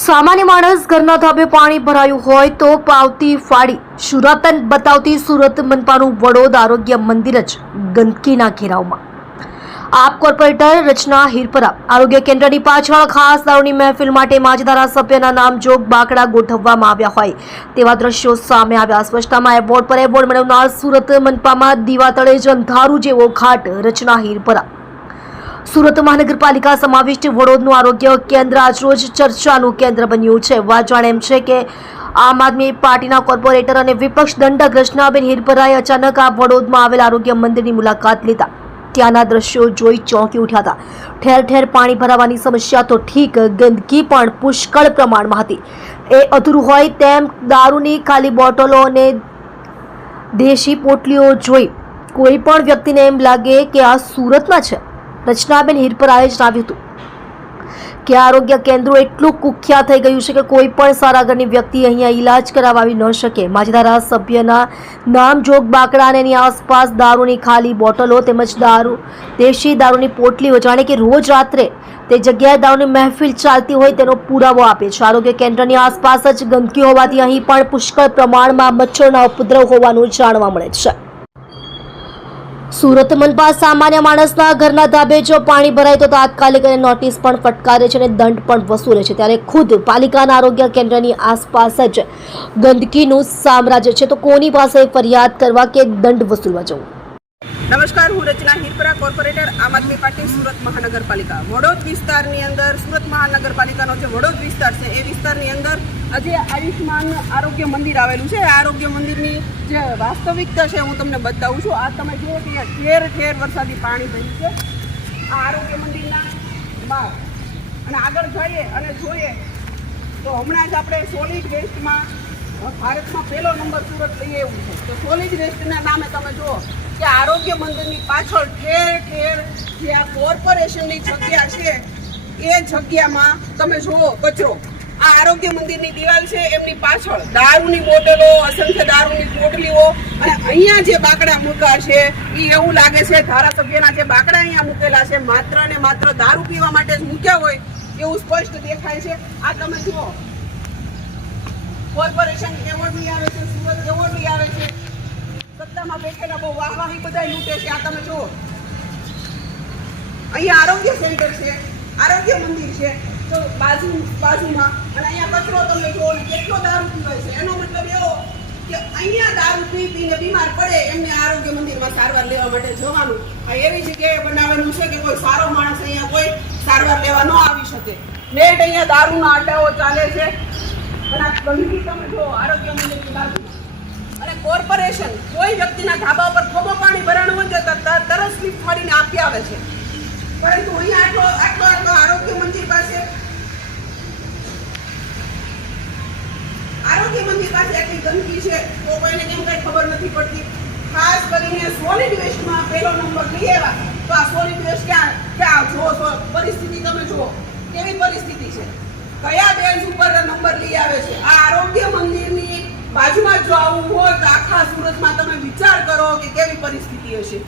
સામાન્ય માણસ ઘરના ધાબે પાણી ભરાયું હોય તો પાવતી ફાડી. સુરતન બતાવતી સુરત મનપાનું વડોદ આરોગ્ય મંદિર જ ગંદકીના ઘેરાવમાં. આપ કોર્પોરેટર રચના હિરપરા. આરોગ્ય કેન્દ્રની પાછળ ખાસ દારૂની મહેફિલ માટે માજી ધારાસભ્યના નામ જોગ બાકડા ગોઠવવામાં આવ્યા હોય. તેવા દ્રશ્યો સામે આવ્યા. સ્પષ્ટતામાં એવોર્ડ પર એવોર્ડ મેળવનાર સુરત મનપામાં દીવા તળે જ અંધારું જેવો ઘાટ રચના હિરપરા. સુરત મહાનગરપાલિકા સમાવિષ્ટ વડોદનું આરોગ્ય કેન્દ્ર આજરોજ ચર્ચાનું કેન્દ્ર બન્યું છે. વાત જાણે એમ છે કે આમ આદમી પાર્ટીના કોર્પોરેટર અને વિપક્ષ દંડક રચનાબેન હિરપરાએ અચાનક આ વડોદમાં આવેલ આરોગ્ય મંદિરની મુલાકાત લીધા. ત્યાંના દ્રશ્યો જોઈ ચોંકી ઉઠ્યા હતા. ઠેર ઠેર પાણી ભરાવાની સમસ્યા તો ઠીક, ગંદકી પણ પુષ્કળ પ્રમાણમાં હતી. એ અધૂરું હોય તેમ દારૂની ખાલી બોટલો અને દેશી પોટલીઓ જોઈ કોઈ પણ વ્યક્તિને એમ લાગે કે આ સુરતમાં છે. રચનાબેન હિરપરાએ જણાવ્યું હતું કે આરોગ્ય કેન્દ્રો એટલું કુખ્યાત થઈ ગયું છે કે કોઈ પણ સારા ઘરની વ્યક્તિ અહીંયા ઈલાજ આવી ન શકે. માજી ધારાસભ્યના નામ જોગ બાકડા અને એની આસપાસ દારૂની ખાલી બોટલો તેમજ દારૂ, દેશી દારૂની પોટલીઓ જાણે કે રોજ રાત્રે તે જગ્યાએ દારૂની મહેફિલ ચાલતી હોય તેનો પુરાવો આપે છે. આરોગ્ય કેન્દ્રની આસપાસ જ ગંદકી હોવાથી અહીં પણ પુષ્કળ પ્રમાણમાં મચ્છરના ઉપદ્રવ હોવાનું જાણવા મળે છે. સુરત મનપા સામાન્ય માણસના ઘરના ધાબે જો પાણી ભરાય તો તાત્કાલિક એને નોટિસ પણ ફટકારે છે અને દંડ પણ વસૂલે છે. ત્યારે ખુદ પાલિકાના આરોગ્ય કેન્દ્રની આસપાસ જ ગંદકીનું સામ્રાજ્ય છે. તો કોની પાસે ફરિયાદ કરવા કે દંડ વસૂલવા જવું? નમસ્કાર, હું રચના હિરપરા, કોર્પોરેટર, આમ આદમી પાર્ટી, સુરત મહાનગરપાલિકા. વડોદ વિસ્તારની અંદર, સુરત મહાનગરપાલિકાનો જે વડોદ વિસ્તાર છે, એ વિસ્તારની અંદર આજે આયુષ્માન આરોગ્ય મંદિર આવેલું છે. આરોગ્ય મંદિરની જે વાસ્તવિકતા છે હું તમને બતાવું છું. આ તમે જુઓ કે ઠેર ઠેર વરસાદી પાણી ભર્યું છે. આ આરોગ્ય મંદિરના બહાર. અને આગળ જઈએ અને જોઈએ તો હમણાં જ આપણે સોલિડ વેસ્ટમાં ભારતમાં પહેલો નંબર સુરત લઈએ એવું છે. તો સોલિડ વેસ્ટના નામે તમે જુઓ કે આરોગ્ય મંદિરની પાછળ ઠેર ઠેર જે આ કોર્પોરેશનની જગ્યા છે, એ જગ્યામાં તમે જુઓ કચરો. આ આરોગ્ય મંદિરની દિવાલ છે, એમની પાછળ દારૂની બોટલો, અસંખ્ય દારૂની પોટલીઓ અને અહીંયા જે બાકડા મૂકા છે એ એવું લાગે છે, ધારાસભ્યના જે બાકડા અહીંયા મૂકેલા છે, માત્ર ને માત્ર દારૂ પીવા માટે જ મૂક્યા હોય એવું સ્પષ્ટ દેખાય છે. આ તમે જુઓ. કોર્પોરેશન એવોર્ડ બી આવે છે, સુરત એવોર્ડ બી આવે છે. સત્તામાં બેઠેલા બહુ વાહવાહી બધા લૂંટે છે, આ તમે જુઓ. અહીંયા આરોગ્ય સેન્ટર છે. આરોગ્ય મંદિર છે. તો બાજુ બાજુમાં અને અહીંયા કચરો તમે ને કેટલો દારૂ પીવાય છે. એનો મતલબ એવો કે અહીંયા દારૂ પી પીને બીમાર પડે એમને આરોગ્ય મંદિરમાં સારવાર લેવા માટે જવાનું. એવી જગ્યાએ બનાવેલું છે કે કોઈ સારો માણસ અહીંયા કોઈ સારવાર લેવા ન આવી શકે. નેટ અહીંયા દારૂના આટાઓ ચાલે છે. અને આ ગંદકી તમે જો આરોગ્ય મંદિરની બાજુમાં અને કોર્પોરેશન કોઈ વ્યક્તિના ધાબા પર ખોબો પાણી ભરાણું હોય તો તરત સ્લીપ ફાડીને આપી આવે છે. પરંતુ અહીંયા કેવી પરિસ્થિતિ છે? કયા બેન્ચ ઉપર નંબર લઈ આવે છે? આ આરોગ્ય મંદિરની બાજુમાં જો આવું હોય તો આખા સુરતમાં તમે વિચાર કરો કે કેવી પરિસ્થિતિ હશે.